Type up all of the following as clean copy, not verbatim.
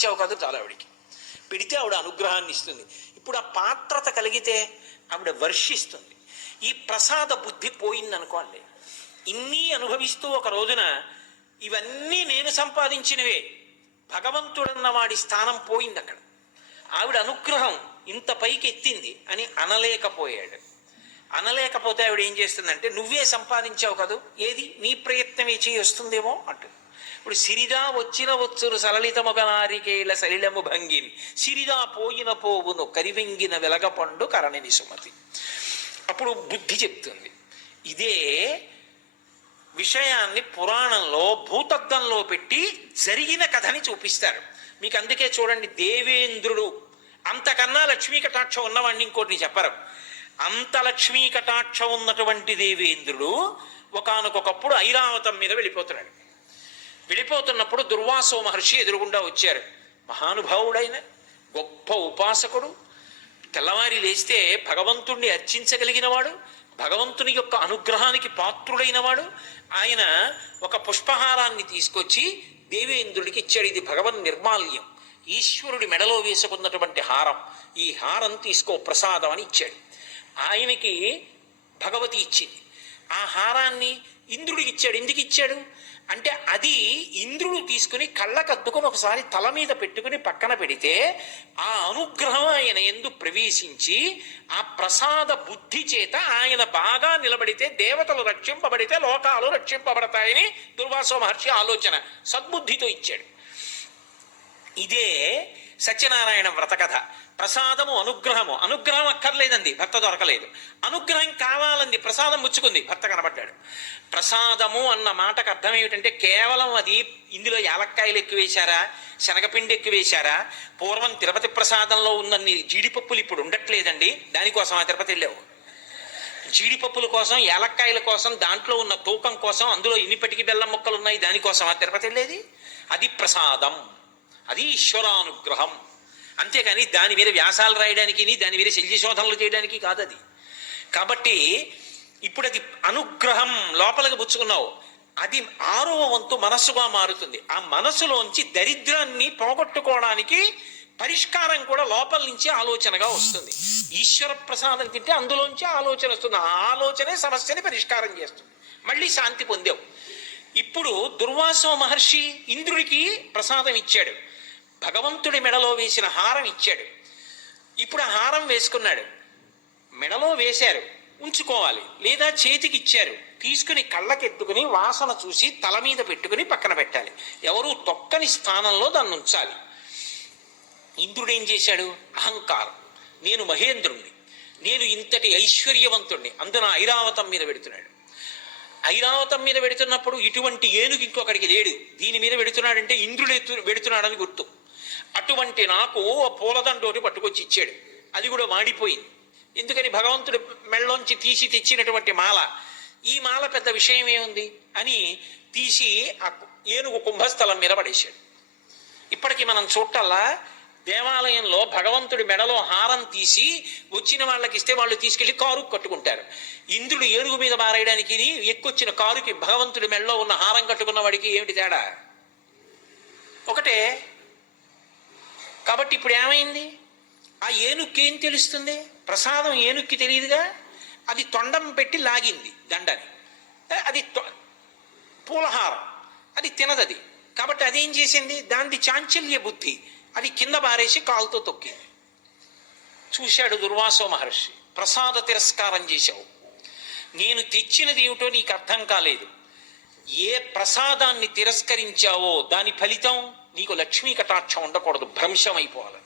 సంపాదించావు కాదు చాలు ఆవిడికి. పెడితే ఆవిడ అనుగ్రహాన్ని ఇస్తుంది. ఇప్పుడు ఆ పాత్రత కలిగితే ఆవిడ వర్షిస్తుంది. ఈ ప్రసాద బుద్ధి పోయిందనుకోండి, ఇన్ని అనుభవిస్తూ ఒక రోజున ఇవన్నీ నేను సంపాదించినవే, భగవంతుడన్న వాడి స్థానం పోయింది అక్కడ. ఆవిడ అనుగ్రహం ఇంత పైకి ఎత్తింది అని అనలేకపోయాడు. అనలేకపోతే ఆవిడ ఏం చేస్తుందంటే, నువ్వే సంపాదించావు కదూ, ఏది నీ ప్రయత్నమే చేయి వస్తుందేమో అంటుంది. ఇప్పుడు సిరిదా వచ్చిన వచ్చురు సలలితముగ నారికేళ సలిలము భంగిని సిరిదా పోయిన పోవును కరివెంగిన వెలగపండు కరణిని సుమతి. అప్పుడు బుద్ధి చెప్తుంది. ఇదే విషయాన్ని పురాణంలో భూతద్దంలో పెట్టి జరిగిన కథని చూపిస్తారు మీకు. అందుకే చూడండి, దేవేంద్రుడు అంతకన్నా లక్ష్మీ కటాక్షం ఉన్నవాడిని ఇంకోటిని చెప్పరు. అంత లక్ష్మీ కటాక్షం ఉన్నటువంటి దేవేంద్రుడు ఒకానొకప్పుడు ఐరావతం మీద వెళ్ళిపోతున్నాడు. వెళ్ళిపోతున్నప్పుడు దుర్వాసో మహర్షి ఎదురుగుండా వచ్చారు. మహానుభావుడైన గొప్ప ఉపాసకుడు, తెల్లవారి లేస్తే భగవంతుణ్ణి అర్చించగలిగిన వాడు, భగవంతుని యొక్క అనుగ్రహానికి పాత్రుడైన వాడు. ఆయన ఒక పుష్పహారాన్ని తీసుకొచ్చి దేవేంద్రుడికి ఇచ్చాడు. ఇది భగవన్ నిర్మాల్యం, ఈశ్వరుడి మెడలో వేసుకున్నటువంటి హారం. ఈ హారం తీసుకో ప్రసాదం అని ఇచ్చాడు. ఆయనకి భగవతి ఇచ్చింది. ఆ హారాన్ని ఇంద్రుడికి ఇచ్చాడు. ఎందుకు ఇచ్చాడు అంటే, అది ఇంద్రుడు తీసుకుని కళ్ళకద్దుకొని ఒకసారి తల మీద పెట్టుకుని పక్కన పెడితే ఆ అనుగ్రహం ఆయన ఎందు ప్రవేశించి ఆ ప్రసాద బుద్ధి చేత ఆయన బాగా నిలబడితే దేవతలు రక్షింపబడితే లోకాలు రక్షింపబడతాయని దుర్వాసో మహర్షి ఆలోచన సద్బుద్ధితో ఇచ్చాడు. ఇదే సత్యనారాయణ వ్రత కథ. ప్రసాదము అనుగ్రహము. అనుగ్రహం అక్కర్లేదండి, భర్త దొరకలేదు. అనుగ్రహం కావాలంది, ప్రసాదం ముచ్చుకుంది, భర్త కనబడ్డాడు. ప్రసాదము అన్న మాటకు అర్థం ఏమిటంటే, కేవలం అది ఇందులో యాలక్కాయలు ఎక్కువేశారా, శనగపిండి ఎక్కువేశారా, పూర్వం తిరుపతి ప్రసాదంలో ఉన్నన్ని జీడిపప్పులు ఇప్పుడు ఉండట్లేదండి, దానికోసం ఆ తిరుపతి వెళ్ళావు. జీడిపప్పుల కోసం, యాలక్కాయల కోసం, దాంట్లో ఉన్న తూకం కోసం, అందులో ఇన్నిపటికి బెల్లం ముక్కలు ఉన్నాయి, దానికోసం ఆ తిరుపతి వెళ్ళేది. అది ప్రసాదం, అది ఈశ్వరానుగ్రహం. అంతేకాని దాని మీద వ్యాసాలు రాయడానికి, దాని మీద శల్యశోధనలు చేయడానికి కాదు అది. కాబట్టి ఇప్పుడు అది అనుగ్రహం లోపలికి పుచ్చుకున్నావు, అది 6వ వంతు మనస్సుగా మారుతుంది. ఆ మనస్సులోంచి దరిద్రాన్ని పోగొట్టుకోవడానికి పరిష్కారం కూడా లోపల నుంచి ఆలోచనగా వస్తుంది. ఈశ్వర ప్రసాదం తింటే అందులోంచి ఆలోచన వస్తుంది. ఆ ఆలోచనే సమస్యని పరిష్కారం చేస్తుంది. మళ్ళీ శాంతి పొందావు. ఇప్పుడు దుర్వాసో మహర్షి ఇంద్రుడికి ప్రసాదం ఇచ్చాడు, భగవంతుడి మెడలో వేసిన హారం ఇచ్చాడు. ఇప్పుడు ఆ హారం వేసుకున్నాడు. మెడలో వేశారు, ఉంచుకోవాలి, లేదా చేతికి ఇచ్చారు, తీసుకుని కళ్ళకెత్తుకుని వాసన చూసి తల మీద పెట్టుకుని పక్కన పెట్టాలి. ఎవరు తొక్కని స్థానంలో దాన్ని ఉంచాలి. ఇంద్రుడు ఏం చేశాడు? అహంకారం, నేను మహేంద్రుణ్ణి, నేను ఇంతటి ఐశ్వర్యవంతుణ్ణి, అందున ఐరావతం మీద పెడుతున్నాడు. ఐరావతం మీద పెడుతున్నప్పుడు ఇటువంటి ఏనుగు ఇంకొకడికి లేడు, దీని మీద పెడుతున్నాడంటే ఇంద్రుడు పెడుతున్నాడని గుర్తు. అటువంటి నాకు పూలదండోటి పట్టుకొచ్చి ఇచ్చాడు, అది కూడా వాడిపోయింది. ఎందుకని? భగవంతుడు మెళ్ళలోంచి తీసి తెచ్చినటువంటి మాల. ఈ మాల పెద్ద విషయం ఏముంది అని తీసి ఆ ఏనుగు కుంభస్థలం మీద పడేశాడు. ఇప్పటికీ మనం చూడటల్లా దేవాలయంలో భగవంతుడి మెడలో హారం తీసి వచ్చిన వాళ్ళకి ఇస్తే వాళ్ళు తీసుకెళ్లి కారు కట్టుకుంటారు. ఇంద్రుడు ఏనుగు మీద మారేయడానికి ఎక్కువచ్చిన కారుకి భగవంతుడి మెడలో ఉన్న హారం కట్టుకున్న వాడికి ఏమిటి తేడా? ఒకటే. కాబట్టి ఇప్పుడు ఏమైంది? ఆ ఏనుక్కి ఏం తెలుస్తుంది? ప్రసాదం ఏనుక్కి తెలియదుగా. అది తొండం పెట్టి లాగింది దండని, అది పూలహారం, అది తినదది. కాబట్టి అదేం చేసింది? దానిది చాంచల్య బుద్ధి, అది కింద బారేసి కాలుతో తొక్కింది. చూశాడు దుర్వాసో మహర్షి, ప్రసాద తిరస్కారం చేశావు, నేను తెచ్చినది ఏమిటో నీకు అర్థం కాలేదు. ఏ ప్రసాదాన్ని తిరస్కరించావో దాని ఫలితం నీకు లక్ష్మీ కటాక్షం ఉండకూడదు, భ్రంశం అయిపోవాలన్నాడు.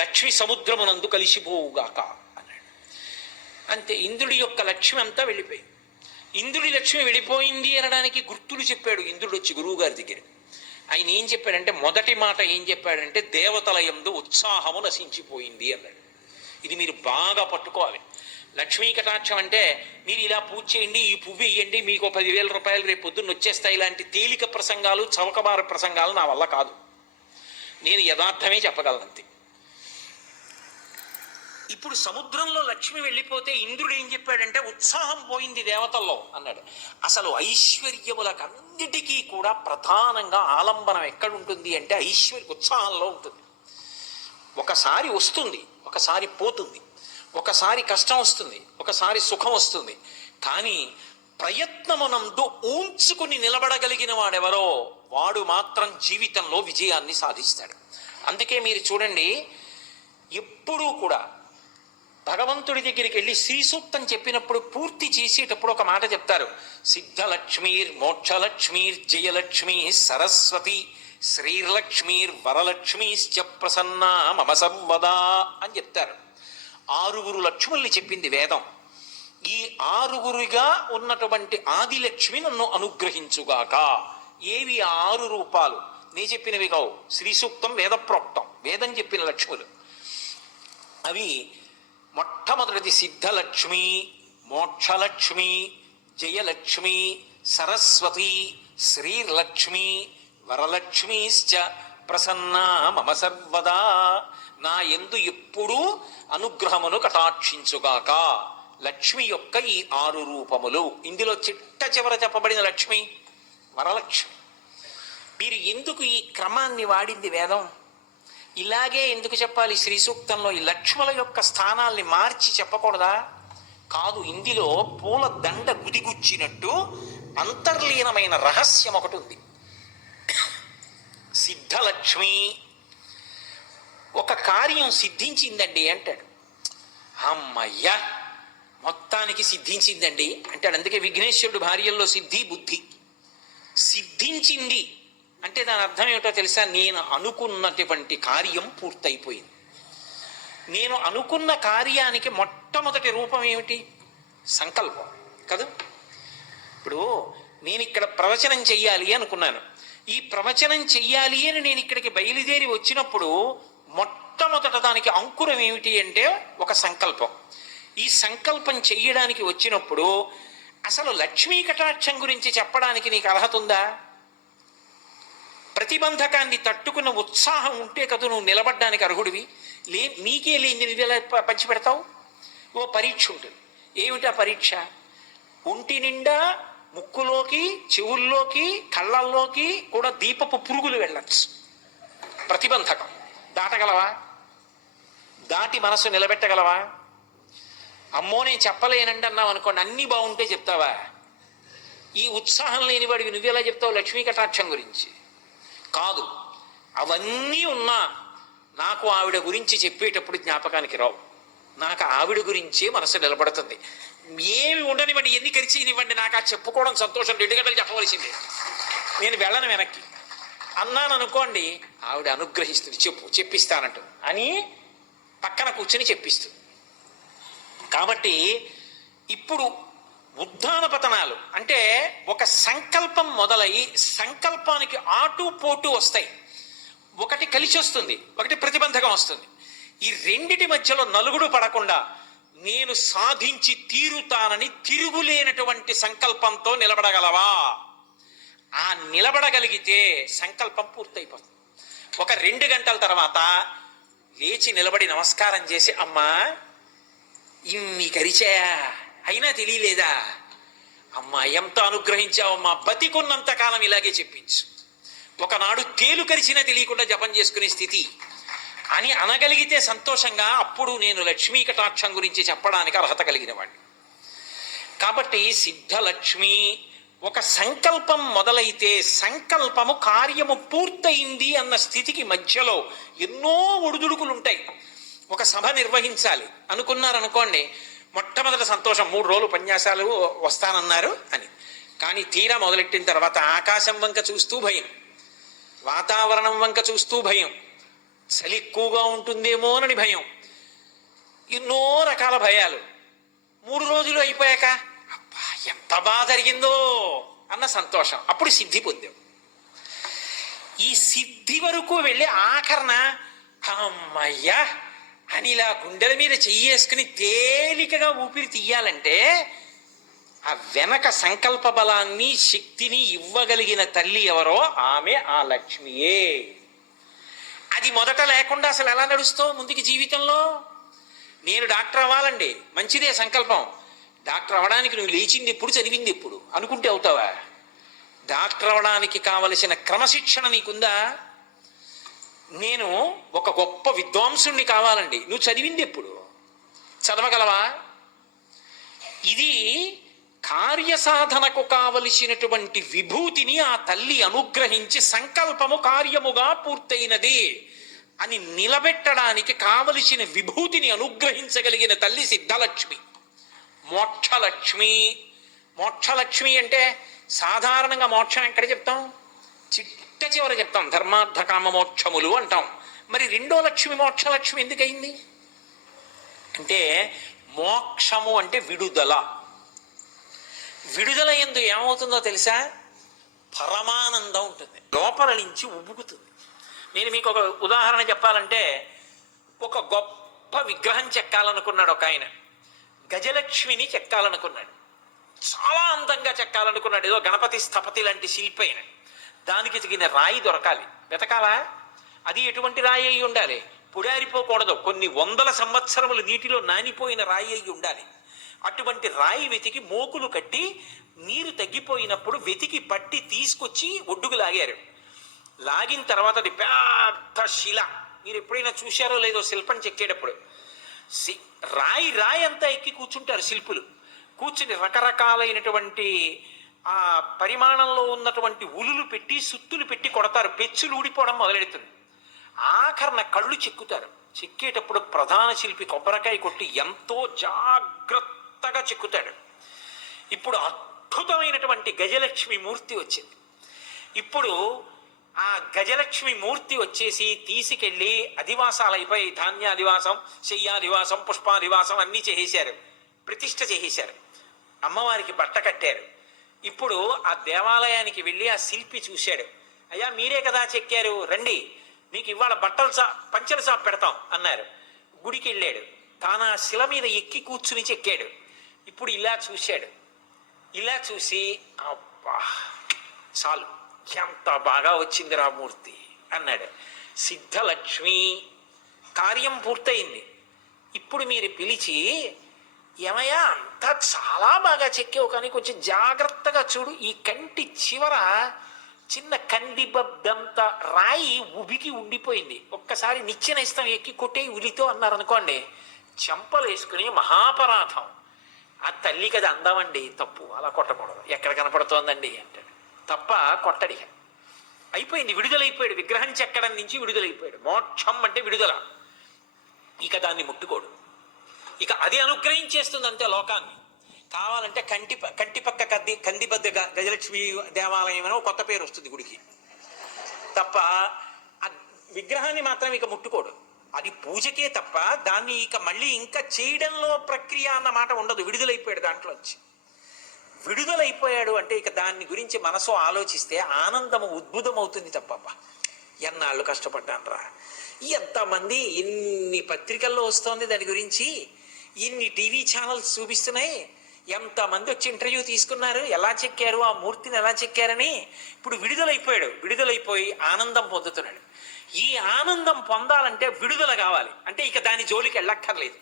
లక్ష్మి సముద్రమునందు కలిసిపోవుగాక అన్నాడు. అంతే, ఇంద్రుడి యొక్క లక్ష్మి అంతా వెళ్ళిపోయింది. ఇంద్రుడి లక్ష్మి వెళ్ళిపోయింది అనడానికి గుర్తులు చెప్పాడు ఇంద్రుడు వచ్చి గురువు గారి దగ్గర. ఆయన ఏం చెప్పాడంటే, మొదటి మాట ఏం చెప్పాడంటే, దేవతల యందు ఉత్సాహము నశించిపోయింది అన్నాడు. ఇది మీరు బాగా పట్టుకోవాలి. లక్ష్మీ కటాక్షం అంటే మీరు ఇలా పూజ చేయండి, ఈ పువ్వు వేయండి, మీకు 10,000 రూపాయలు రేపు పొద్దున్న వచ్చేస్తాయి, ఇలాంటి తేలిక ప్రసంగాలు, చవకబార ప్రసంగాలు నా వల్ల కాదు. నేను యథార్థమే చెప్పగలనంతే. ఇప్పుడు సముద్రంలో లక్ష్మి వెళ్ళిపోతే ఇంద్రుడు ఏం చెప్పాడంటే ఉత్సాహం పోయింది దేవతల్లో అన్నాడు. అసలు ఐశ్వర్యములకన్నిటికీ కూడా ప్రధానంగా ఆలంబనం ఎక్కడుంటుంది అంటే ఉత్సాహంలో ఉంటుంది. ఒకసారి వస్తుంది, ఒకసారి పోతుంది, ఒకసారి కష్టం వస్తుంది, ఒకసారి సుఖం వస్తుంది. కానీ ప్రయత్నమునందు ఊంచుకుని నిలబడగలిగిన వాడెవరో వాడు మాత్రం జీవితంలో విజయాన్ని సాధిస్తాడు. అందుకే మీరు చూడండి, ఎప్పుడూ కూడా భగవంతుడి దగ్గరికి వెళ్ళి శ్రీ సూక్తం చెప్పినప్పుడు పూర్తి చేసేటప్పుడు ఒక మాట చెప్తారు. సిద్ధలక్ష్మీర్ మోక్షలక్ష్మీర్ జయలక్ష్మీ సరస్వతి శ్రీర్లక్ష్మీర్ వరలక్ష్మీశ్చ ప్రసన్నా మమ సంవదా అని చెప్తారు. 6 లక్ష్ముల్ని చెప్పింది వేదం. ఈ 6 ఉన్నటువంటి ఆదిలక్ష్మి నన్ను అనుగ్రహించుగాక. ఏవి 6 రూపాలు? నీ చెప్పినవి కావు, శ్రీ సూక్తం వేదప్రోక్తం, వేదం చెప్పిన లక్ష్ములు అవి. మొట్టమొదటిది సిద్ధలక్ష్మి, మోక్షలక్ష్మి, జయలక్ష్మి, సరస్వతి, శ్రీర్లక్ష్మి, వరలక్ష్మీశ్చ ప్రసన్నా మమ సర్వదా. నా యందు ఎప్పుడూ అనుగ్రహమును కటాక్షించుగాక. లక్ష్మి యొక్క ఈ 6 రూపములు. ఇందులో చిట్ట చివర చెప్పబడిన లక్ష్మి వరలక్ష్మి. మీరు ఎందుకు ఈ క్రమాన్ని వాడింది వేదం? ఇలాగే ఎందుకు చెప్పాలి శ్రీ సూక్తంలో? ఈ లక్ష్ముల యొక్క స్థానాల్ని మార్చి చెప్పకూడదా? కాదు, ఇందులో పూల దండ గుదిగుచ్చినట్టు అంతర్లీనమైన రహస్యం ఒకటి ఉంది. సిద్ధలక్ష్మి, ఒక కార్యం సిద్ధించిందండి అంటాడు. అమ్మయ్యా, మొత్తానికి సిద్ధించిందండి అంటాడు. అందుకే విఘ్నేశ్వరుడు భార్యల్లో సిద్ధి బుద్ధి. సిద్ధించింది అంటే దాని అర్థం ఏమిటో తెలుసా? నేను అనుకున్నటువంటి కార్యం పూర్తయిపోయింది. నేను అనుకున్న కార్యానికి మొట్టమొదటి రూపం ఏమిటి? సంకల్పం కదా. ఇప్పుడు నేను ఇక్కడ ప్రవచనం చెయ్యాలి అనుకున్నాను. ఈ ప్రవచనం చెయ్యాలి అని నేను ఇక్కడికి బయలుదేరి వచ్చినప్పుడు మొట్టమొదట దానికి అంకురం ఏమిటి అంటే ఒక సంకల్పం. ఈ సంకల్పం చెయ్యడానికి వచ్చినప్పుడు అసలు లక్ష్మీ కటాక్షం గురించి చెప్పడానికి నీకు అర్హత ఉందా? ప్రతిబంధకాన్ని తట్టుకున్న ఉత్సాహం ఉంటే కదా నువ్వు నిలబడ్డానికి అర్హుడివి. నీకే లేని నువ్వు ఎలా పంచిపెడతావు? ఓ పరీక్ష ఉంటుంది. ఏమిటా పరీక్ష? ఒంటి నిండా ముక్కులోకి, చెవుల్లోకి, కళ్ళల్లోకి కూడా దీపపు పురుగులు వెళ్ళచ్చు. ప్రతిబంధకం దాటగలవా? దాటి మనసు నిలబెట్టగలవా? అమ్మో నేను చెప్పలేనండి అన్నావు అనుకోండి, అన్నీ బాగుంటే చెప్తావా? ఈ ఉత్సాహం లేని వాడివి నువ్వెలా చెప్తావు లక్ష్మీ కటాక్షం గురించి? కాదు, అవన్నీ ఉన్నా నాకు ఆవిడ గురించి చెప్పేటప్పుడు జ్ఞాపకానికి రావు. నాకు ఆవిడ గురించే మనసు నిలబడుతుంది. ఏమి ఉండనివ్వండి, ఎన్ని కరిచినివ్వండి, నాకు ఆ చెప్పుకోవడం సంతోషం. 2 గంటలు చెప్పవలసిందే, నేను వెళ్ళను వెనక్కి అన్నాను అనుకోండి, ఆవిడ అనుగ్రహిస్తుంది. చెప్పిస్తానంటు అని పక్కన కూర్చొని చెప్పిస్తుంది. కాబట్టి ఇప్పుడు ఉద్ధాన పతనాలు అంటే ఒక సంకల్పం మొదలై సంకల్పానికి ఆటు పోటు వస్తాయి. ఒకటి కలిసి వస్తుంది, ఒకటి ప్రతిబంధకం వస్తుంది. ఈ రెండిటి మధ్యలో నలుగుడు పడకుండా నేను సాధించి తీరుతానని తిరుగులేనటువంటి సంకల్పంతో నిలబడగలవా? ఆ నిలబడగలిగితే సంకల్పం పూర్తయిపోతుంది. ఒక 2 గంటల తర్వాత లేచి నిలబడి నమస్కారం చేసి, అమ్మా ఇన్ని కరిచాయా అయినా తెలియలేదా? అమ్మా ఎంత అనుగ్రహించావమ్మా, బతికున్నంత కాలం ఇలాగే చెప్పించు. ఒకనాడు తేలు కరిచినా తెలియకుండా జపం చేసుకునే స్థితి అని అనగలిగితే సంతోషంగా అప్పుడు నేను లక్ష్మీ కటాక్షం గురించి చెప్పడానికి అర్హత కలిగిన వాడిని. కాబట్టి సిద్ధలక్ష్మి ఒక సంకల్పం మొదలైతే సంకల్పము కార్యము పూర్తయింది అన్న స్థితికి మధ్యలో ఎన్నో ఒడిదుడుకులు ఉంటాయి. ఒక సభ నిర్వహించాలి అనుకున్నారనుకోండి, మొట్టమొదటి సంతోషం 3 రోజులు ఉపన్యాసాలు వస్తానన్నారు అని. కానీ తీరా మొదలెట్టిన తర్వాత ఆకాశం వంక చూస్తూ భయం, వాతావరణం వంక చూస్తూ భయం, చలి ఎక్కువగా ఉంటుందేమోనని భయం, ఎన్నో రకాల భయాలు. 3 రోజులు అయిపోయాక అబ్బా ఎంత బాగా జరిగిందో అన్న సంతోషం, అప్పుడు సిద్ధి పొందాం. ఈ సిద్ధి వరకు వెళ్ళి ఆఖరణ అమ్మయ్యా అని ఇలా గుండెల మీద చెయ్యేసుకుని తేలికగా ఊపిరి తీయాలంటే ఆ వెనక సంకల్ప బలాన్ని శక్తిని ఇవ్వగలిగిన తల్లి ఎవరో ఆమె ఆ లక్ష్మియే. అది మొదట లేకుండా అసలు ఎలా నడుస్తావు ముందుకి జీవితంలో? నేను డాక్టర్ అవ్వాలండి, మంచిదే సంకల్పం. డాక్టర్ అవ్వడానికి నువ్వు లేచింది ఎప్పుడు, చదివింది ఎప్పుడు అనుకుంటే అవుతావా? డాక్టర్ అవ్వడానికి కావలసిన క్రమశిక్షణ నీకుందా? నేను ఒక గొప్ప విద్వాంసుణ్ణి కావాలండి, నువ్వు చదివింది ఎప్పుడు, చదవగలవా? ఇది కార్యసాధనకు కావలసినటువంటి విభూతిని ఆ తల్లి అనుగ్రహించి సంకల్పము కార్యముగా పూర్తయినది అని నిలబెట్టడానికి కావలసిన విభూతిని అనుగ్రహించగలిగిన తల్లి సిద్ధలక్ష్మి, మోక్షలక్ష్మి. మోక్షలక్ష్మి అంటే సాధారణంగా మోక్షం ఎక్కడ చెప్తాం? చిట్ట చివర చెప్తాం, ధర్మార్థ కామ మోక్షములు అంటాం. మరి రెండో లక్ష్మి మోక్షలక్ష్మి ఎందుకయింది అంటే, మోక్షము అంటే విడుదల. విడుదల ఎందు ఏమవుతుందో తెలుసా? పరమానందం ఉంటుంది, లోపల నుంచి ఉబ్బుకుతుంది. నేను మీకు ఒక ఉదాహరణ చెప్పాలంటే, ఒక గొప్ప విగ్రహం చెక్కాలనుకున్నాడు ఒక ఆయన. గజలక్ష్మిని చెక్కాలనుకున్నాడు, చాలా అందంగా చెక్కాలనుకున్నాడు. ఏదో గణపతి స్థపతి లాంటి శిల్పి అయిన. దానికి తగిన రాయి దొరకాలి, వెతకాలా? అది ఎటువంటి రాయి అయి ఉండాలి? పొడారిపోకూడదు, కొన్ని వందల సంవత్సరములు నీటిలో నానిపోయిన రాయి అయి ఉండాలి. అటువంటి రాయి వెతికి మోకులు కట్టి నీరు తగ్గిపోయినప్పుడు వెతికి పట్టి తీసుకొచ్చి ఒడ్డుకు లాగారు. లాగిన తర్వాత అది పెద్ద శిల. మీరు ఎప్పుడైనా చూశారో లేదో శిల్పం చెక్కేటప్పుడు, రాయి రాయి అంతా ఎక్కి కూర్చుంటారు శిల్పులు. కూర్చుని రకరకాలైనటువంటి ఆ పరిమాణంలో ఉన్నటువంటి ఉలులు పెట్టి సుత్తులు పెట్టి కొడతారు, పెచ్చులు ఊడిపోవడం మొదలెడుతుంది. ఆఖరణ కళ్ళు చెక్కుతారు. చెక్కేటప్పుడు ప్రధాన శిల్పి కొబ్బరికాయ కొట్టి ఎంతో జాగ్రత్తగా చెక్కుతాడు. ఇప్పుడు అద్భుతమైనటువంటి గజలక్ష్మి మూర్తి వచ్చింది. ఇప్పుడు ఆ గజలక్ష్మి మూర్తి వచ్చేసి తీసుకెళ్ళి అధివాసాలు అయిపోయి, ధాన్యాధివాసం, శయ్యాధివాసం, పుష్పాధివాసం అన్నీ చేసేశారు, ప్రతిష్ఠ చేసేశారు, అమ్మవారికి బట్ట కట్టారు. ఇప్పుడు ఆ దేవాలయానికి వెళ్ళి ఆ శిల్పి చూశాడు. అయ్యా మీరే కదా చెక్కారు, రండి మీకు ఇవాళ పంచల షాప్ పెడతాం అన్నారు. గుడికి వెళ్ళాడు, తాను ఆ శిల మీద ఎక్కి కూర్చుని చెక్కాడు. ఇప్పుడు ఇలా చూశాడు, ఇలా చూసి అబ్బా చాలు, ఎంత బాగా వచ్చింది రామూర్తి అన్నాడు. సిద్ధలక్ష్మి, కార్యం పూర్తయింది. ఇప్పుడు మీరు పిలిచి, ఏమయ్యా అంతా చాలా బాగా చెక్కావు కానీ కొంచెం జాగ్రత్తగా చూడు, ఈ కంటి చివర చిన్న కందిబద్దంత రాయి ఉబికి ఉండిపోయింది, ఒక్కసారి నిచ్చెన ఇస్తాం ఎక్కి కొట్టే ఉలితో అన్నారు అనుకోండి, చెంపలు వేసుకుని మహాపరాధం. ఆ తల్లికి అది అందమండి, తప్పు, అలా కొట్టకూడదు, ఎక్కడ కనపడుతోందండి అంటాడు. తప్ప కొట్టడి. అయిపోయింది, విడుదలైపోయాడు. విగ్రహం చెక్కడం నుంచి విడుదలైపోయాడు. మోక్షం అంటే విడుదల. ఇక దాన్ని ముట్టుకోడు, ఇక అది అనుగ్రహించేస్తుంది అంతే లోకాన్ని. కావాలంటే కంటి పక్క కందిబద్ద గజలక్ష్మి దేవాలయం అని కొత్త పేరు వస్తుంది గుడికి. తప్ప ఆ విగ్రహాన్ని మాత్రం ఇక ముట్టుకోడు. అది పూజకే తప్ప దాన్ని ఇక మళ్ళీ ఇంకా చేయడంలో ప్రక్రియ అన్న మాట ఉండదు. విడుదలైపోయాడు దాంట్లోంచి. విడుదలైపోయాడు అంటే ఇక దాన్ని గురించి మనసు ఆలోచిస్తే ఆనందము ఉద్భుతమవుతుంది తప్ప, ఎన్నాళ్ళు కష్టపడ్డాను రా, ఎంతమంది ఇన్ని పత్రికల్లో వస్తోంది దాని గురించి, ఇన్ని టీవీ ఛానల్స్ చూపిస్తున్నాయి, ఎంతమంది వచ్చి ఇంటర్వ్యూ తీసుకున్నారు, ఎలా చెక్కారు ఆ మూర్తిని, ఎలా చెక్కారని. ఇప్పుడు విడుదలైపోయాడు, విడుదలైపోయి ఆనందం పొందుతున్నాడు. ఈ ఆనందం పొందాలంటే విడుదల కావాలి, అంటే ఇక దాని జోలికి వెళ్ళక్కర్లేదు.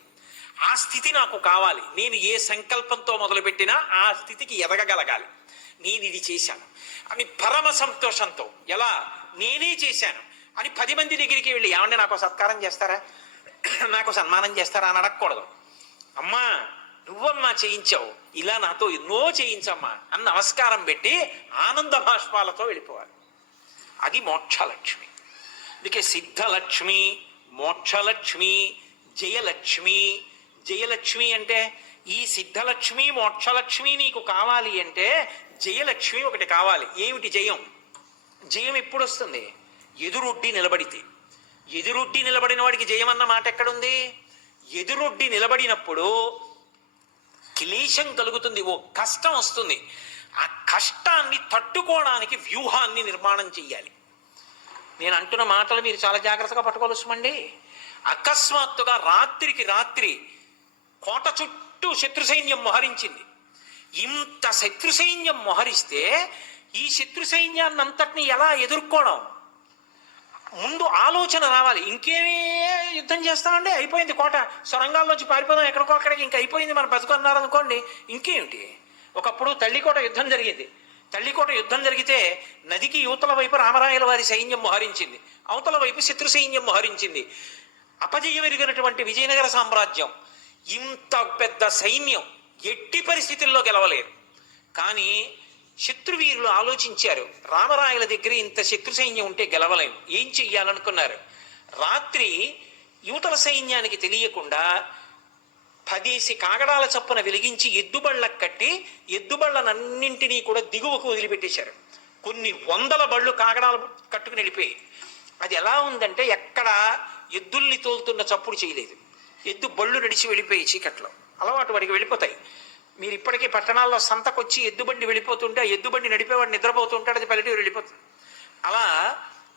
ఆ స్థితి నాకు కావాలి. నేను ఏ సంకల్పంతో మొదలుపెట్టినా ఆ స్థితికి ఎదగగలగాలి. నేను ఇది చేశాను అని పరమ సంతోషంతో, ఎలా నేనే చేశాను అని 10 మంది దగ్గరికి వెళ్ళి, ఏమంటే నాకు సత్కారం చేస్తారా, నాకు సన్మానం చేస్తారా అని అడగకూడదు. అమ్మా నువ్వమ్మా చేయించావు, ఇలా నాతో ఎన్నో చేయించమ్మా అని నమస్కారం పెట్టి ఆనంద భాష్పాలతో వెళ్ళిపోవాలి. అది మోక్షలక్ష్మి. అందుకే సిద్ధలక్ష్మి, మోక్షలక్ష్మి, జయలక్ష్మి. జయలక్ష్మి అంటే ఈ సిద్ధలక్ష్మి మోక్షలక్ష్మి నీకు కావాలి అంటే జయలక్ష్మి ఒకటి కావాలి. ఏమిటి జయం? జయం ఎప్పుడు వస్తుంది? ఎదురొడ్డి నిలబడితే. ఎదురొడ్డి నిలబడిన వాడికి జయం అన్న మాట ఎక్కడుంది? ఎదురొడ్డి నిలబడినప్పుడు క్లేశం కలుగుతుంది, ఓ కష్టం వస్తుంది. ఆ కష్టాన్ని తట్టుకోవడానికి వ్యూహాన్ని నిర్మాణం చెయ్యాలి. నేను అంటున్న మాటలు మీరు చాలా జాగ్రత్తగా పట్టుకోవలసిమండి. అకస్మాత్తుగా రాత్రికి రాత్రి కోట చుట్టూ శత్రు సైన్యం మోహరించింది. ఇంత శత్రు సైన్యం మోహరిస్తే ఈ శత్రు సైన్యాన్ని అంతటిని ఎలా ఎదుర్కోవడం? ముందు ఆలోచన రావాలి. ఇంకేమీ యుద్ధం చేస్తామండి, అయిపోయింది కోట, సొరంగాల్లోంచి పారిపోదాం ఎక్కడికో అక్కడికి, ఇంకా అయిపోయింది మన బతుకన్నారనుకోండి, ఇంకేమిటి. ఒకప్పుడు తల్లికోట యుద్ధం జరిగింది. తల్లికోట యుద్ధం జరిగితే నదికి యువతల వైపు రామరాయల వారి సైన్యం మోహరించింది, అవతల వైపు శత్రు సైన్యం మోహరించింది. అపజయమెరిగినటువంటి విజయనగర సామ్రాజ్యం ఇంత పెద్ద సైన్యం ఎట్టి పరిస్థితుల్లో గెలవలేరు. కానీ శత్రువీరులు ఆలోచించారు, రామరాయల దగ్గర ఇంత శత్రు సైన్యం ఉంటే గెలవలేము, ఏం చెయ్యాలనుకున్నారు. రాత్రి యువతల సైన్యానికి తెలియకుండా 10 కాగడాల చప్పున వెలిగించి ఎద్దుబళ్ళకు కట్టి ఎద్దుబళ్ళనన్నింటినీ కూడా దిగువకు వదిలిపెట్టేశారు. కొన్ని 100 బళ్ళు కాగడాలు కట్టుకుని వెళ్ళిపోయి. అది ఎలా ఉందంటే ఎక్కడ ఎద్దుల్ని తోలుతున్న చప్పుడు చేయలేదు. ఎద్దు బళ్ళు నడిచి వెళ్ళిపోయి చీకట్లో అలవాటు వాడికి వెళ్ళిపోతాయి. మీరు ఇప్పటికీ పట్టణాల్లో సంతకొచ్చి ఎద్దుబండి వెళ్ళిపోతుంటే ఆ ఎద్దుబండి నడిపేవాడు నిద్రపోతుంటాడు, అది పల్లెటూరు వెళ్ళిపోతుంది. అలా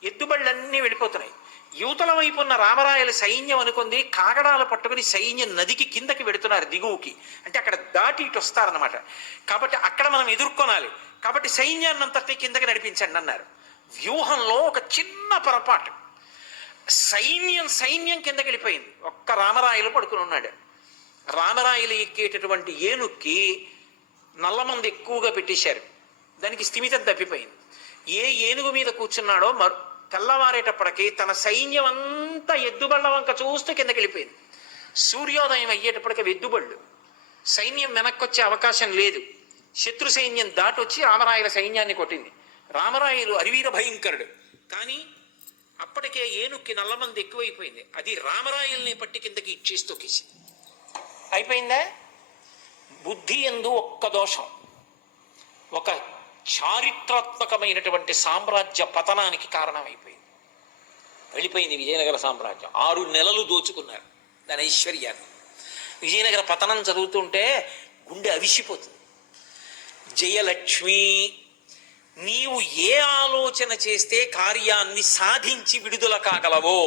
ఎద్దుబళ్ళన్నీ వెళ్ళిపోతున్నాయి. యువతల వైపు ఉన్న రామరాయల సైన్యం అనుకుంది కాగడాలు పట్టుకుని సైన్యం నదికి కిందకి వెడుతున్నారు, దిగువకి. అంటే అక్కడ దాటి ఇటు వస్తారనమాట. కాబట్టి అక్కడ మనం ఎదుర్కొనాలి, కాబట్టి సైన్యాన్ని అంతటి కిందకి నడిపించండి అన్నారు. వ్యూహంలో ఒక చిన్న పొరపాటు, సైన్యం కిందకి వెళ్ళిపోయింది. ఒక్క రామరాయలు పడుకుని ఉన్నాడు. రామరాయలు ఎక్కేటటువంటి ఏనుక్కి నల్లమంది ఎక్కువగా పెట్టేశారు, దానికి స్థిమితం తప్పిపోయింది. ఏ ఏనుగు మీద కూర్చున్నాడో తెల్లవారేటప్పటికి తన సైన్యం అంతా ఎద్దుబళ్ళ వంక చూస్తూ కిందకి వెళ్ళిపోయింది. సూర్యోదయం అయ్యేటప్పటికి ఎద్దుబళ్ళు, సైన్యం వెనక్కొచ్చే అవకాశం లేదు. శత్రు సైన్యం దాటొచ్చి రామరాయల సైన్యాన్ని కొట్టింది. రామరాయలు అరివీర భయంకరుడు, కానీ అప్పటికే ఏనుక్కి నల్లమంది ఎక్కువైపోయింది. అది రామరాయల్ని పట్టి కిందకి ఇచ్చేసి తొక్కేసింది. అయిపోయిందా? బుద్ధి యందు ఒక్క దోషం ఒక చారిత్రాత్మకమైనటువంటి సామ్రాజ్య పతనానికి కారణమైపోయింది. వెళ్ళిపోయింది విజయనగర సామ్రాజ్యం. 6 నెలలు దోచుకున్నారు దాని ఐశ్వర్యాన్ని. విజయనగర పతనం చదువుతుంటే గుండె అవిసిపోతుంది. జయలక్ష్మి, నీవు ఏ ఆలోచన చేస్తే కార్యాన్ని సాధించి విడుదల కాగలవో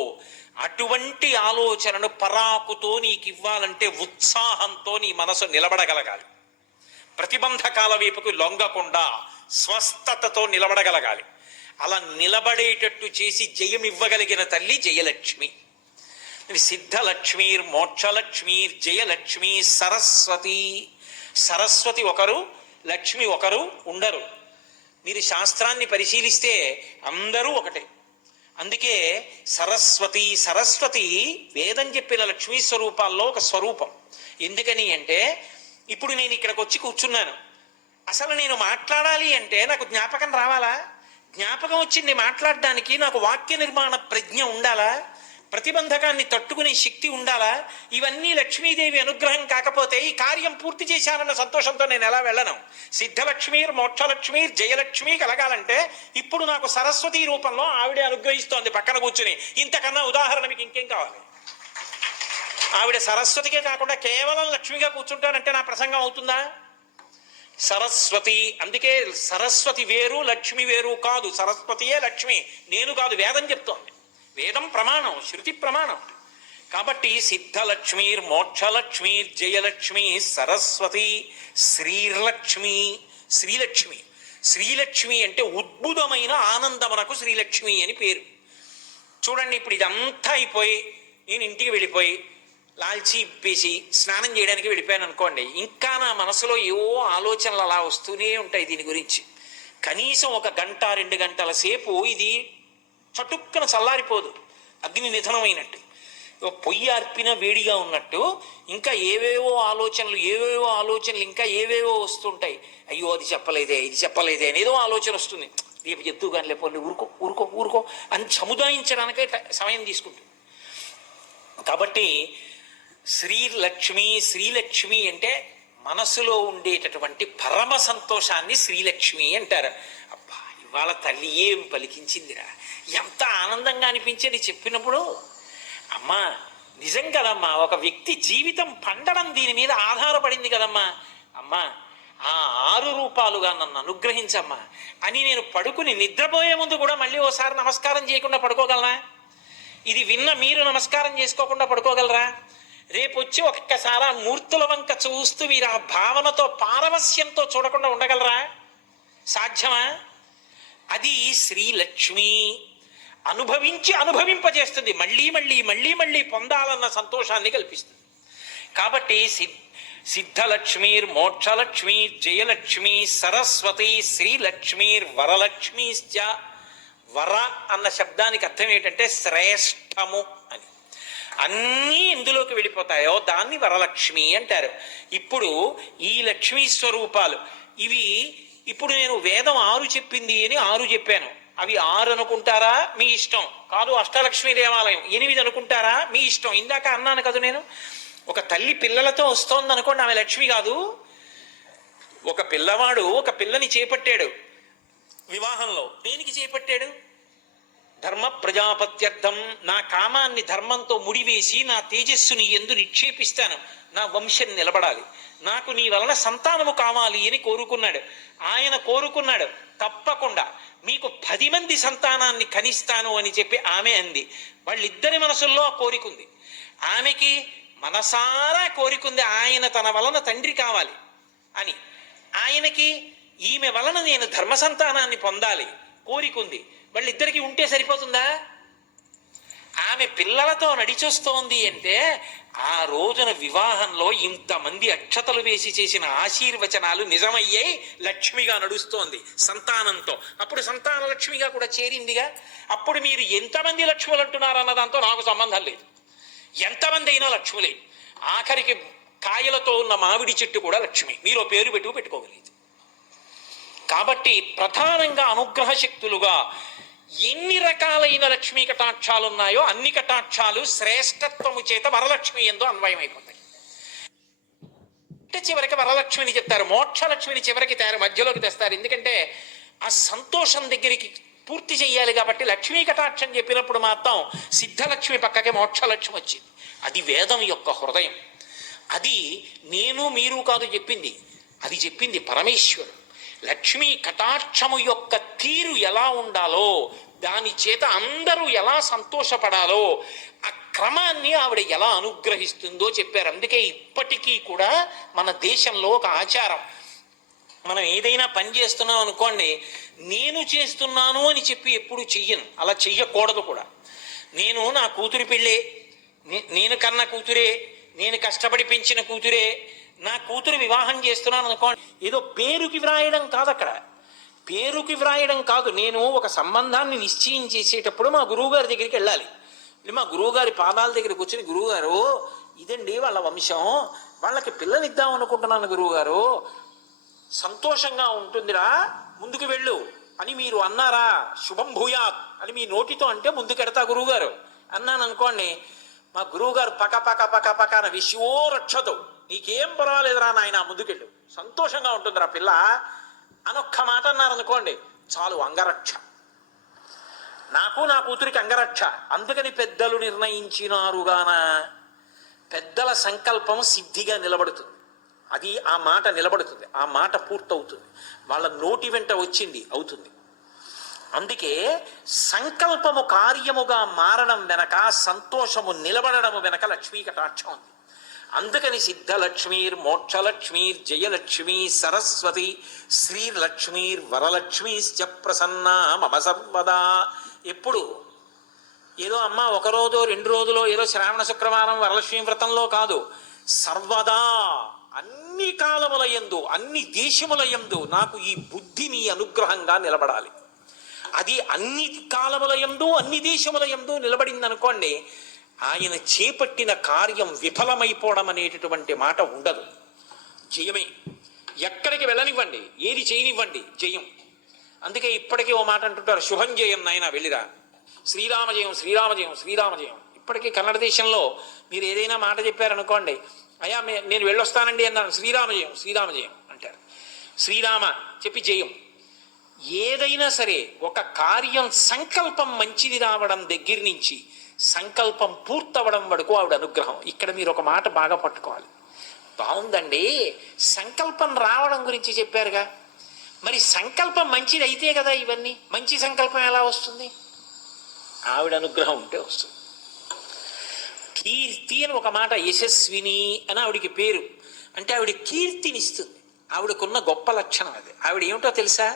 అటువంటి ఆలోచనను పరాకుతో నీకు ఇవ్వాలంటే ఉత్సాహంతో నీ మనసు నిలబడగలగాలి. ప్రతిబంధకాల వైపుకు లొంగకుండా స్వస్థతతో నిలబడగలగాలి. అలా నిలబడేటట్టు చేసి జయం ఇవ్వగలిగిన తల్లి జయలక్ష్మి. సిద్ధలక్ష్మీర్ మోక్షలక్ష్మీర్ జయలక్ష్మి సరస్వతి. సరస్వతి ఒకరు, లక్ష్మి ఒకరు ఉండరు. మీరు శాస్త్రాన్ని పరిశీలిస్తే అందరూ ఒకటే. అందుకే సరస్వతి వేదం చెప్పిన లక్ష్మీ స్వరూపాల్లో ఒక స్వరూపం. ఎందుకని అంటే ఇప్పుడు నేను ఇక్కడికి వచ్చి కూర్చున్నాను, అసలు నేను మాట్లాడాలి అంటే నాకు జ్ఞాపకం రావాలా? జ్ఞాపకం వచ్చింది మాట్లాడడానికి నాకు వాక్య నిర్మాణ ప్రజ్ఞ ఉండాలా? ప్రతిబంధకాన్ని తట్టుకునే శక్తి ఉండాలా? ఇవన్నీ లక్ష్మీదేవి అనుగ్రహం కాకపోతే ఈ కార్యం పూర్తి చేశానన్న సంతోషంతో నేను ఎలా వెళ్ళను? సిద్ధలక్ష్మీర్ మోక్షలక్ష్మీర్ జయలక్ష్మి కలగాలంటే ఇప్పుడు నాకు సరస్వతి రూపంలో ఆవిడే అనుగ్రహిస్తోంది పక్కన కూర్చుని. ఇంతకన్నా ఉదాహరణ మీకు ఇంకేం కావాలి? ఆవిడ సరస్వతికే కాకుండా కేవలం లక్ష్మిగా కూర్చుంటానంటే నా ప్రసంగం అవుతుందా? సరస్వతి, అందుకే సరస్వతి వేరు లక్ష్మి వేరు కాదు. సరస్వతియే లక్ష్మి, నేను కాదు. వేదం చెప్తోంది, వేదం ప్రమాణం, శృతి ప్రమాణం. కాబట్టి సిద్ధలక్ష్మీర్ మోక్షలక్ష్మీర్ జయలక్ష్మి సరస్వతి శ్రీలక్ష్మి. శ్రీలక్ష్మి అంటే ఉద్భుతమైన ఆనందమునకు శ్రీలక్ష్మి అని పేరు. చూడండి, ఇప్పుడు ఇదంతా అయిపోయి నేను ఇంటికి వెళ్ళిపోయి లాల్చీ ఇప్పేసి స్నానం చేయడానికి వెళ్ళిపోయాను అనుకోండి, ఇంకా నా మనసులో ఏవో ఆలోచనలు అలా వస్తూనే ఉంటాయి దీని గురించి. కనీసం 1 గంట 2 గంటల సేపు ఇది చటుక్కన చల్లారిపోదు, అగ్ని నిధనమైనట్టు. పొయ్యి అర్పిన వేడిగా ఉన్నట్టు ఇంకా ఏవేవో ఆలోచనలు ఇంకా ఏవేవో వస్తుంటాయి. అయ్యో అది చెప్పలేదే, ఇది చెప్పలేదే అనేదో ఆలోచన వస్తుంది. రేపు చెప్తూ కానీ లేకపోతే ఊరుకో అని సముదాయించడానికే సమయం తీసుకుంటుంది. కాబట్టి శ్రీలక్ష్మి అంటే మనసులో ఉండేటటువంటి పరమ సంతోషాన్ని శ్రీలక్ష్మి అంటారు. అబ్బా, ఇవాళ తల్లి ఏం పలికించిందిరా, ఎంత ఆనందంగా అనిపించేది చెప్పినప్పుడు. అమ్మా నిజం కదమ్మా, ఒక వ్యక్తి జీవితం పండడం దీని మీద ఆధారపడింది కదమ్మా. అమ్మా ఆ 6 రూపాలుగా నన్ను అనుగ్రహించమ్మా అని నేను పడుకుని నిద్రపోయే ముందు కూడా మళ్ళీ ఓసారి నమస్కారం చేయకుండా పడుకోగలరా? ఇది విన్న మీరు నమస్కారం చేసుకోకుండా పడుకోగలరా? రేపు వచ్చి ఒక్కసారి ఆ మూర్తుల వంక చూస్తూ మీరు ఆ భావనతో పారవస్యంతో చూడకుండా ఉండగలరా? సాధ్యమా? అది శ్రీలక్ష్మి. అనుభవించి అనుభవింపజేస్తుంది, మళ్ళీ మళ్ళీ మళ్ళీ మళ్ళీ పొందాలన్న సంతోషాన్ని కల్పిస్తుంది. కాబట్టి సిద్ధలక్ష్మీర్ మోక్షలక్ష్మీర్ జయలక్ష్మి సరస్వతి శ్రీలక్ష్మీర్ వరలక్ష్మీశ్చ. వర అన్న శబ్దానికి అర్థం ఏంటంటే శ్రేష్టము అని. అన్నీ ఎందులోకి వెళ్ళిపోతాయో దాన్ని వరలక్ష్మి అంటారు. ఇప్పుడు ఈ లక్ష్మీ స్వరూపాలు ఇవి, ఇప్పుడు నేను వేదం 6 చెప్పింది అని 6 చెప్పాను. అవి 6 అనుకుంటారా మీ ఇష్టం, కాదు అష్టలక్ష్మీ దేవాలయం 8 అనుకుంటారా మీ ఇష్టం. ఇందాక అన్నాను కదా నేను, ఒక తల్లి పిల్లలతో వస్తోంది అనుకోండి, ఆమె లక్ష్మి కాదు. ఒక పిల్లవాడు ఒక పిల్లని చేపట్టాడు వివాహంలో, దేనికి చేపట్టాడు? ధర్మ ప్రజాపత్యర్థం, నా కామాన్ని ధర్మంతో ముడివేసి నా తేజస్సుని ఎందు నిక్షేపిస్తాను, నా వంశం నిలబడాలి, నాకు నీ వలన సంతానము కావాలి అని కోరుకున్నాడు. ఆయన కోరుకున్నాడు, తప్పకుండా మీకు 10 మంది సంతానాన్ని కనిస్తాను అని చెప్పి ఆమె అంది. వాళ్ళిద్దరి మనసుల్లో ఆ కోరికుంది. ఆమెకి మనసారా కోరికుంది ఆయన తన వలన తండ్రి కావాలి అని. ఆయనకి ఈమె వలన నేను ధర్మ సంతానాన్ని పొందాలి కోరికుంది. వాళ్ళిద్దరికి ఉంటే సరిపోతుందా? ఆమె పిల్లలతో నడిచొస్తోంది అంటే ఆ రోజున వివాహంలో ఇంతమంది అక్షతలు వేసి చేసిన ఆశీర్వచనాలు నిజమయ్యాయి. లక్ష్మిగా నడుస్తోంది సంతానంతో. అప్పుడు సంతాన లక్ష్మిగా కూడా చేరిందిగా. అప్పుడు మీరు ఎంతమంది లక్ష్ములు అంటున్నారన్న దాంతో నాకు సంబంధం లేదు. ఎంతమంది అయినా లక్ష్ములే. ఆఖరికి కాయలతో ఉన్న మామిడి చెట్టు కూడా లక్ష్మి. మీరు పేరు పెట్టుకోగలిగింది. కాబట్టి ప్రధానంగా అనుగ్రహ శక్తులుగా ఎన్ని రకాలైన లక్ష్మీ కటాక్షాలు ఉన్నాయో అన్ని కటాక్షాలు శ్రేష్టత్వము చేత వరలక్ష్మి యందు అన్వయమైపోతాయి. అంటే చివరికి వరలక్ష్మిని చెప్తారు, మోక్షలక్ష్మిని చివరికి మధ్యలోకి తెస్తారు. ఎందుకంటే ఆ సంతోషం దగ్గరికి పూర్తి చెయ్యాలి కాబట్టి. లక్ష్మీ కటాక్షం చెప్పినప్పుడు మాత్రం సిద్ధలక్ష్మి పక్కకి మోక్షలక్ష్మి వచ్చింది. అది వేదం యొక్క హృదయం. అది నేను మీరు కాదు చెప్పింది, అది చెప్పింది పరమేశ్వరుడు. లక్ష్మీ కటాక్షము యొక్క తీరు ఎలా ఉండాలో, దాని చేత అందరూ ఎలా సంతోషపడాలో, ఆ క్రమాన్ని ఆవిడ ఎలా అనుగ్రహిస్తుందో చెప్పారు. అందుకే ఇప్పటికీ కూడా మన దేశంలో ఒక ఆచారం, మనం ఏదైనా పని చేస్తున్నాం అనుకోండి, నేను చేస్తున్నాను అని చెప్పి ఎప్పుడు చెయ్యను. అలా చెయ్యకూడదు కూడా. నేను నా కూతురి పెళ్ళే, నేను కన్న కూతురే, నేను కష్టపడి పెంచిన కూతురే, నా కూతురు వివాహం చేస్తున్నాను అనుకోండి, ఏదో పేరుకి వ్రాయడం కాదు. అక్కడ పేరుకి వ్రాయడం కాదు. నేను ఒక సంబంధాన్ని నిశ్చయం చేసేటప్పుడు మా గురువుగారి దగ్గరికి వెళ్ళాలి. మా గురువుగారి పాదాల దగ్గర కూర్చొని, గురువుగారు ఇదండి వాళ్ళ వంశం, వాళ్ళకి పిల్లనిద్దాం అనుకుంటున్నాను గురువుగారు, సంతోషంగా ఉంటుందిరా, ముందుకు వెళ్ళు అని మీరు అన్నారా, శుభం భూయాత్ అని మీ నోటితో అంటే ముందుకెడతా గురువుగారు అన్నాను అనుకోండి, మా గురువుగారు పక పక పక పక అని విశ్వో రక్షతో, నీకేం పర్వాలేదురా నాయన ముందుకెళ్ళు, సంతోషంగా ఉంటుందిరా పిల్ల అనొక్క మాట అన్నారు అనుకోండి, చాలు అంగరక్ష. నాకు నా కూతురికి అంగరక్ష. అందుకని పెద్దలు నిర్ణయించినారుగాన పెద్దల సంకల్పం సిద్ధిగా నిలబడుతుంది. అది ఆ మాట నిలబడుతుంది, ఆ మాట పూర్తవుతుంది, వాళ్ళ నోటి వెంట వచ్చింది అవుతుంది. అందుకే సంకల్పము కార్యముగా మారడం వెనక, సంతోషము నిలబడము వెనక లక్ష్మీ కటాక్షం ఉంది. అందుకని సిద్ధలక్ష్మీర్ మోక్షలక్ష్మీర్ జయలక్ష్మీ సరస్వతి శ్రీలక్ష్మీర్ వరలక్ష్మీశ్చ ప్రసన్నా మమ సర్వదా. ఎప్పుడు ఏదో అమ్మ 1 రోజో 2 రోజులో ఏదో శ్రావణ శుక్రవారం వరలక్ష్మీ వ్రతంలో కాదు, సర్వదా అన్ని కాలముల యందు అన్ని దేశముల యందు నాకు ఈ బుద్ధి నీ అనుగ్రహంగా నిలబడాలి. అది అన్ని కాలముల యందు అన్ని దేశముల యందు నిలబడిందనుకోండి, ఆయన చేపట్టిన కార్యం విఫలమైపోవడం అనేటటువంటి మాట ఉండదు. జయమే. ఎక్కడికి వెళ్ళనివ్వండి, ఏది చేయనివ్వండి, జయం. అందుకే ఇప్పటికీ ఓ మాట అంటుంటారు, శుభం జయం నాయన వెళ్ళిరా, శ్రీరామజయం శ్రీరామజయం శ్రీరామజయం. ఇప్పటికీ కన్నడ దేశంలో మీరు ఏదైనా మాట చెప్పారనుకోండి, అయ్యా నేను వెళ్ళొస్తానండి అన్నాను, శ్రీరామజయం శ్రీరామజయం అంటారు. శ్రీరామ చెప్పి జయం. ఏదైనా సరే ఒక కార్యం సంకల్పం మంచిది రావడం దగ్గర నుంచి సంకల్పం పూర్తవడం వరకు ఆవిడ అనుగ్రహం. ఇక్కడ మీరు ఒక మాట బాగా పట్టుకోవాలి. బాగుందండి, సంకల్పం రావడం గురించి చెప్పారుగా, మరి సంకల్పం మంచిది అయితే కదా ఇవన్నీ. మంచి సంకల్పం ఎలా వస్తుంది? ఆవిడ అనుగ్రహం ఉంటే వస్తుంది. కీర్తి అని ఒక మాట, యశస్విని అని ఆవిడికి పేరు. అంటే ఆవిడ కీర్తినిస్తుంది. ఆవిడకున్న గొప్ప లక్షణం అది. ఆవిడ ఏమిటో తెలుసా?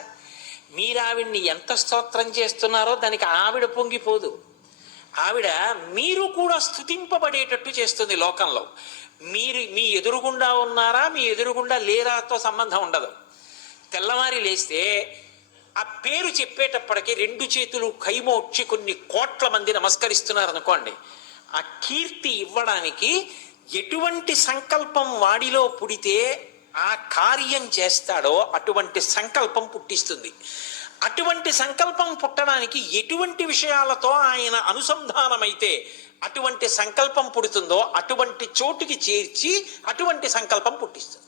మీరు ఆవిడ్ని ఎంత స్తోత్రం చేస్తున్నారో దానికి ఆవిడ పొంగిపోదు. ఆవిడ మీరు కూడా స్తుతింపబడేటట్టు చేస్తుంది లోకంలో. మీరు మీ ఎదురుగుండా ఉన్నారా, మీ ఎదురుగుండా లేరాతో సంబంధం ఉండదు. తెల్లవారి లేస్తే ఆ పేరు చెప్పేటప్పటికి 2 చేతులు కైమోడ్చి కొన్ని కోట్ల మంది నమస్కరిస్తున్నారు అనుకోండి. ఆ కీర్తి ఇవ్వడానికి ఎటువంటి సంకల్పం వాడిలో పుడితే ఆ కార్యం చేస్తాడో అటువంటి సంకల్పం పుట్టిస్తుంది. అటువంటి సంకల్పం పుట్టడానికి ఎటువంటి విషయాలతో ఆయన అనుసంధానమైతే అటువంటి సంకల్పం పుడుతుందో అటువంటి చోటుకి చేర్చి అటువంటి సంకల్పం పుట్టిస్తుంది.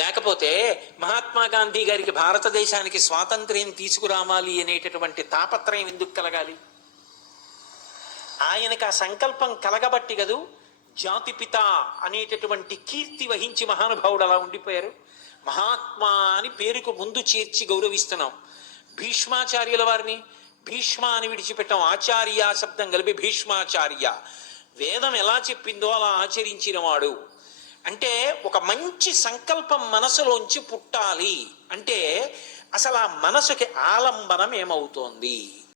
లేకపోతే మహాత్మా గాంధీ గారికి భారతదేశానికి స్వాతంత్ర్యం తీసుకురావాలి అనేటటువంటి తాపత్రయం ఎందుకు కలగాలి? ఆయనకు ఆ సంకల్పం కలగబట్టి కదూ జాతిపిత అనేటటువంటి కీర్తి వహించి మహానుభావుడు అలా ఉండిపోయారు. మహాత్మా అని పేరుకు ముందు చేర్చి గౌరవిస్తున్నాం. భీష్మాచార్యుల వారిని భీష్మ అని విడిచిపెట్టాం. ఆచార్య శబ్దం కలిపి భీష్మాచార్య. వేదం ఎలా చెప్పిందో అలా ఆచరించిన వాడు. అంటే ఒక మంచి సంకల్పం మనసులోంచి పుట్టాలి అంటే అసలు ఆ మనసుకి ఆలంబనం ఏమవుతోంది?